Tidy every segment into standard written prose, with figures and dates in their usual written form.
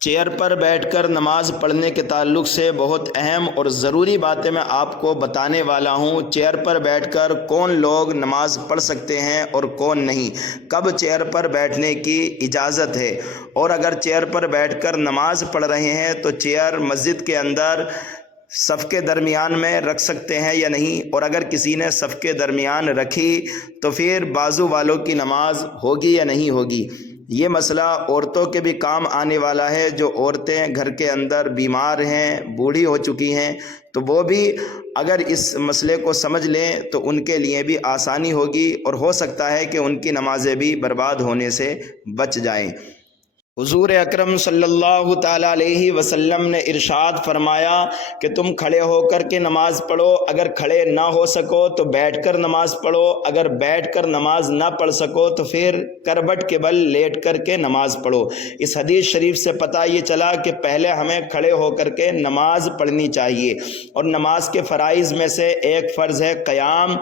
Chair پر بیٹھ کر نماز پڑھنے کے تعلق سے بہت اہم اور ضروری باتیں میں آپ کو بتانے والا ہوں۔ چیئر پر بیٹھ کر کون لوگ نماز پڑھ سکتے ہیں اور کون نہیں، کب چیئر پر بیٹھنے کی اجازت ہے، اور اگر چیئر پر بیٹھ کر نماز پڑھ رہے ہیں تو چیئر مسجد کے اندر صف کے درمیان میں رکھ سکتے ہیں یا نہیں، اور اگر کسی نے صف کے درمیان رکھی تو پھر بازو والوں کی نماز ہوگی یا نہیں ہوگی۔ یہ مسئلہ عورتوں کے بھی کام آنے والا ہے۔ جو عورتیں گھر کے اندر بیمار ہیں، بوڑھی ہو چکی ہیں، تو وہ بھی اگر اس مسئلے کو سمجھ لیں تو ان کے لیے بھی آسانی ہوگی، اور ہو سکتا ہے کہ ان کی نمازیں بھی برباد ہونے سے بچ جائیں۔ حضور اکرم صلی اللہ تعالیٰ علیہ وسلم نے ارشاد فرمایا کہ تم کھڑے ہو کر کے نماز پڑھو، اگر کھڑے نہ ہو سکو تو بیٹھ کر نماز پڑھو، اگر بیٹھ کر نماز نہ پڑھ سکو تو پھر کربٹ کے بل لیٹ کر کے نماز پڑھو۔ اس حدیث شریف سے پتہ یہ چلا کہ پہلے ہمیں کھڑے ہو کر کے نماز پڑھنی چاہیے، اور نماز کے فرائض میں سے ایک فرض ہے قیام،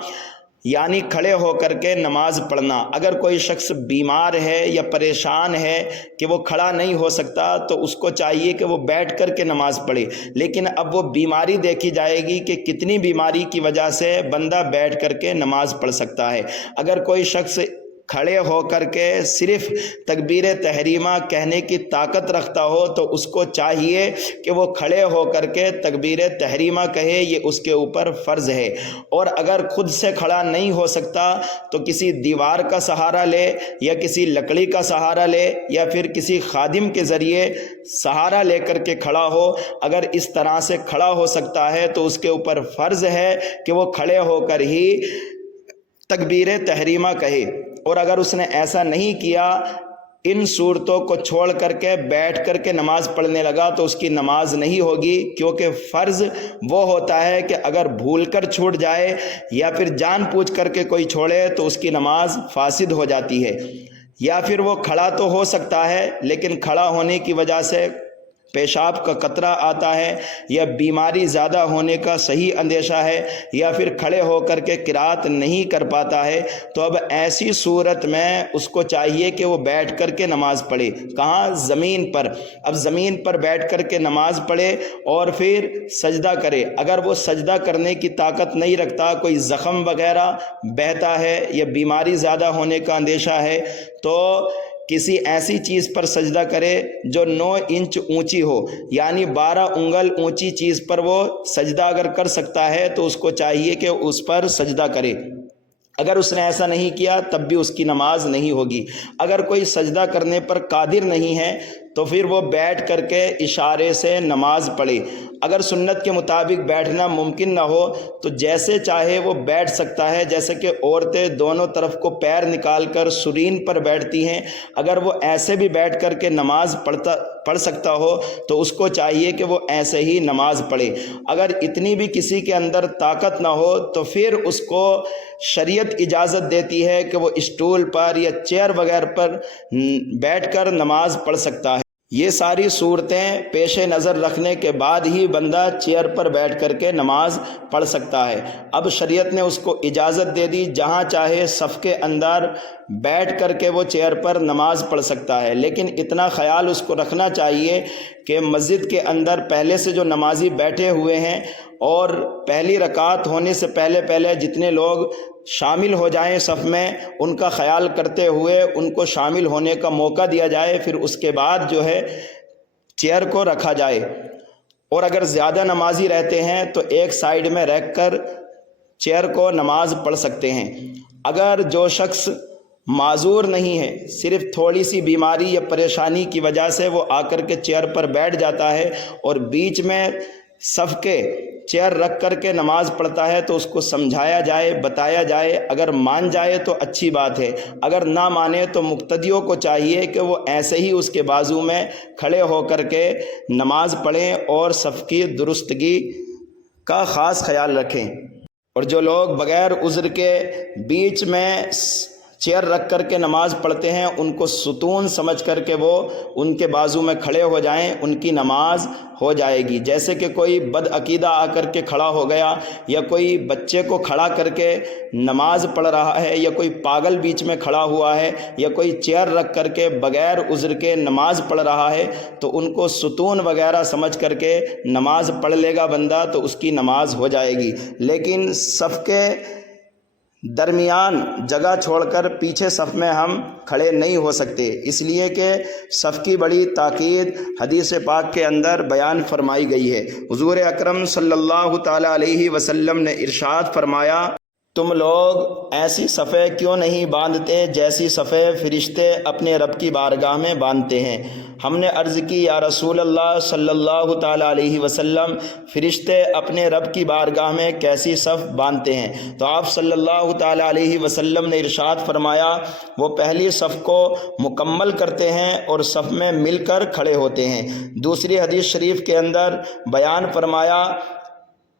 یعنی کھڑے ہو کر کے نماز پڑھنا۔ اگر کوئی شخص بیمار ہے یا پریشان ہے کہ وہ کھڑا نہیں ہو سکتا تو اس کو چاہیے کہ وہ بیٹھ کر کے نماز پڑھے، لیکن اب وہ بیماری دیکھی جائے گی کہ کتنی بیماری کی وجہ سے بندہ بیٹھ کر کے نماز پڑھ سکتا ہے۔ اگر کوئی شخص کھڑے ہو کر کے صرف تکبیر تحریمہ کہنے کی طاقت رکھتا ہو تو اس کو چاہیے کہ وہ کھڑے ہو کر کے تکبیر تحریمہ کہے، یہ اس کے اوپر فرض ہے۔ اور اگر خود سے کھڑا نہیں ہو سکتا تو کسی دیوار کا سہارا لے، یا کسی لکڑی کا سہارا لے، یا پھر کسی خادم کے ذریعے سہارا لے کر کے کھڑا ہو۔ اگر اس طرح سے کھڑا ہو سکتا ہے تو اس کے اوپر فرض ہے کہ وہ کھڑے ہو کر ہی تکبیر تحریمہ کہے، اور اگر اس نے ایسا نہیں کیا، ان صورتوں کو چھوڑ کر کے بیٹھ کر کے نماز پڑھنے لگا تو اس کی نماز نہیں ہوگی، کیونکہ فرض وہ ہوتا ہے کہ اگر بھول کر چھوٹ جائے یا پھر جان بوجھ کر کے کوئی چھوڑے تو اس کی نماز فاسد ہو جاتی ہے۔ یا پھر وہ کھڑا تو ہو سکتا ہے لیکن کھڑا ہونے کی وجہ سے پیشاب کا قطرہ آتا ہے، یا بیماری زیادہ ہونے کا صحیح اندیشہ ہے، یا پھر کھڑے ہو کر کے قرات نہیں کر پاتا ہے، تو اب ایسی صورت میں اس کو چاہیے کہ وہ بیٹھ کر کے نماز پڑھے۔ کہاں؟ زمین پر۔ اب زمین پر بیٹھ کر کے نماز پڑھے اور پھر سجدہ کرے۔ اگر وہ سجدہ کرنے کی طاقت نہیں رکھتا، کوئی زخم وغیرہ بہتا ہے یا بیماری زیادہ ہونے کا اندیشہ ہے، تو کسی ایسی چیز پر سجدہ کرے جو 9 انچ اونچی ہو، یعنی 12 انگل اونچی چیز پر وہ سجدہ اگر کر سکتا ہے تو اس کو چاہیے کہ اس پر سجدہ کرے۔ اگر اس نے ایسا نہیں کیا تب بھی اس کی نماز نہیں ہوگی۔ اگر کوئی سجدہ کرنے پر قادر نہیں ہے تو پھر وہ بیٹھ کر کے اشارے سے نماز پڑھے۔ اگر سنت کے مطابق بیٹھنا ممکن نہ ہو تو جیسے چاہے وہ بیٹھ سکتا ہے، جیسے کہ عورتیں دونوں طرف کو پیر نکال کر سرین پر بیٹھتی ہیں، اگر وہ ایسے بھی بیٹھ کر کے نماز پڑھ سکتا ہو تو اس کو چاہیے کہ وہ ایسے ہی نماز پڑھے۔ اگر اتنی بھی کسی کے اندر طاقت نہ ہو تو پھر اس کو شریعت اجازت دیتی ہے کہ وہ اسٹول پر یا چیئر وغیرہ پر بیٹھ کر نماز پڑھ سکتا ہے۔ یہ ساری صورتیں پیش نظر رکھنے کے بعد ہی بندہ چیئر پر بیٹھ کر کے نماز پڑھ سکتا ہے۔ اب شریعت نے اس کو اجازت دے دی، جہاں چاہے صف کے اندر بیٹھ کر کے وہ چیئر پر نماز پڑھ سکتا ہے، لیکن اتنا خیال اس کو رکھنا چاہیے کہ مسجد کے اندر پہلے سے جو نمازی بیٹھے ہوئے ہیں اور پہلی رکعت ہونے سے پہلے جتنے لوگ شامل ہو جائیں صف میں، ان کا خیال کرتے ہوئے ان کو شامل ہونے کا موقع دیا جائے، پھر اس کے بعد جو ہے چیئر کو رکھا جائے۔ اور اگر زیادہ نمازی رہتے ہیں تو ایک سائیڈ میں رکھ کر چیئر کو نماز پڑھ سکتے ہیں۔ اگر جو شخص معذور نہیں ہے، صرف تھوڑی سی بیماری یا پریشانی کی وجہ سے وہ آ کر کے چیئر پر بیٹھ جاتا ہے اور بیچ میں صف کے چیئر رکھ کر کے نماز پڑھتا ہے، تو اس کو سمجھایا جائے، بتایا جائے۔ اگر مان جائے تو اچھی بات ہے، اگر نہ مانے تو مقتدیوں کو چاہیے کہ وہ ایسے ہی اس کے بازو میں کھڑے ہو کر کے نماز پڑھیں اور صف کی درستگی کا خاص خیال رکھیں۔ اور جو لوگ بغیر عذر کے بیچ میں چیئر رکھ کر کے نماز پڑھتے ہیں ان کو ستون سمجھ کر کے وہ ان کے بازو میں کھڑے ہو جائیں، ان کی نماز ہو جائے گی۔ جیسے کہ کوئی بد عقیدہ آ کر کے کھڑا ہو گیا، یا کوئی بچے کو کھڑا کر کے نماز پڑھ رہا ہے، یا کوئی پاگل بیچ میں کھڑا ہوا ہے، یا کوئی چیئر رکھ کر کے بغیر عذر کے نماز پڑھ رہا ہے، تو ان کو ستون وغیرہ سمجھ کر کے نماز پڑھ لے گا بندہ تو اس کی نماز ہو جائے گی۔ لیکن صف کے درمیان جگہ چھوڑ کر پیچھے صف میں ہم کھڑے نہیں ہو سکتے، اس لیے کہ صف کی بڑی تاکید حدیث پاک کے اندر بیان فرمائی گئی ہے۔ حضور اکرم صلی اللہ تعالیٰ علیہ وسلم نے ارشاد فرمایا، تم لوگ ایسی صفیں کیوں نہیں باندھتے جیسی صفیں فرشتے اپنے رب کی بارگاہ میں باندھتے ہیں؟ ہم نے عرض کی، یا رسول اللہ صلی اللہ تعالیٰ علیہ وسلم، فرشتے اپنے رب کی بارگاہ میں کیسی صف باندھتے ہیں؟ تو آپ صلی اللہ تعالیٰ علیہ وسلم نے ارشاد فرمایا، وہ پہلی صف کو مکمل کرتے ہیں اور صف میں مل کر کھڑے ہوتے ہیں۔ دوسری حدیث شریف کے اندر بیان فرمایا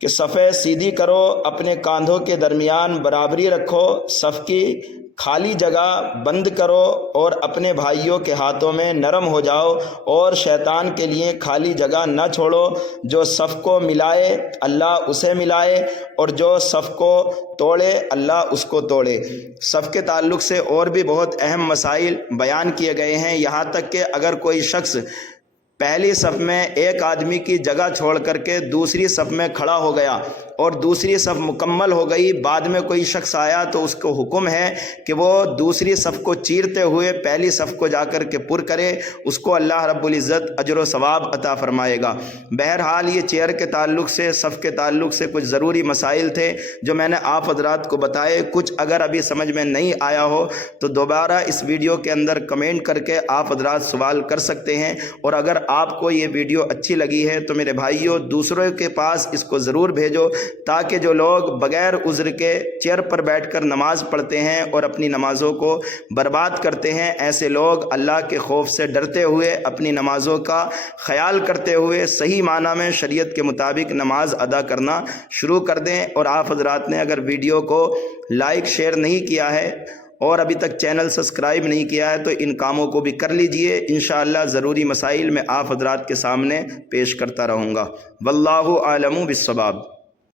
کہ صفیں سیدھی کرو، اپنے کاندھوں کے درمیان برابری رکھو، صف کی خالی جگہ بند کرو اور اپنے بھائیوں کے ہاتھوں میں نرم ہو جاؤ، اور شیطان کے لیے خالی جگہ نہ چھوڑو۔ جو صف کو ملائے اللہ اسے ملائے، اور جو صف کو توڑے اللہ اس کو توڑے۔ صف کے تعلق سے اور بھی بہت اہم مسائل بیان کیے گئے ہیں، یہاں تک کہ اگر کوئی شخص پہلی صف میں ایک آدمی کی جگہ چھوڑ کر کے دوسری صف میں کھڑا ہو گیا اور دوسری صف مکمل ہو گئی، بعد میں کوئی شخص آیا تو اس کو حکم ہے کہ وہ دوسری صف کو چیرتے ہوئے پہلی صف کو جا کر کے پر کرے، اس کو اللہ رب العزت اجر و ثواب عطا فرمائے گا۔ بہرحال یہ چیئر کے تعلق سے، صف کے تعلق سے کچھ ضروری مسائل تھے جو میں نے آپ حضرات کو بتائے۔ کچھ اگر ابھی سمجھ میں نہیں آیا ہو تو دوبارہ اس ویڈیو کے اندر کمنٹ کر کے آپ حضرات سوال کر سکتے ہیں، اور اگر آپ کو یہ ویڈیو اچھی لگی ہے تو میرے بھائیوں دوسروں کے پاس اس کو ضرور بھیجو، تاکہ جو لوگ بغیر عذر کے چیئر پر بیٹھ کر نماز پڑھتے ہیں اور اپنی نمازوں کو برباد کرتے ہیں، ایسے لوگ اللہ کے خوف سے ڈرتے ہوئے، اپنی نمازوں کا خیال کرتے ہوئے صحیح معنی میں شریعت کے مطابق نماز ادا کرنا شروع کر دیں۔ اور آپ حضرات نے اگر ویڈیو کو لائک شیئر نہیں کیا ہے اور ابھی تک چینل سبسکرائب نہیں کیا ہے تو ان کاموں کو بھی کر لیجئے، انشاءاللہ ضروری مسائل میں آپ حضرات کے سامنے پیش کرتا رہوں گا۔ واللہ اعلم بالصواب۔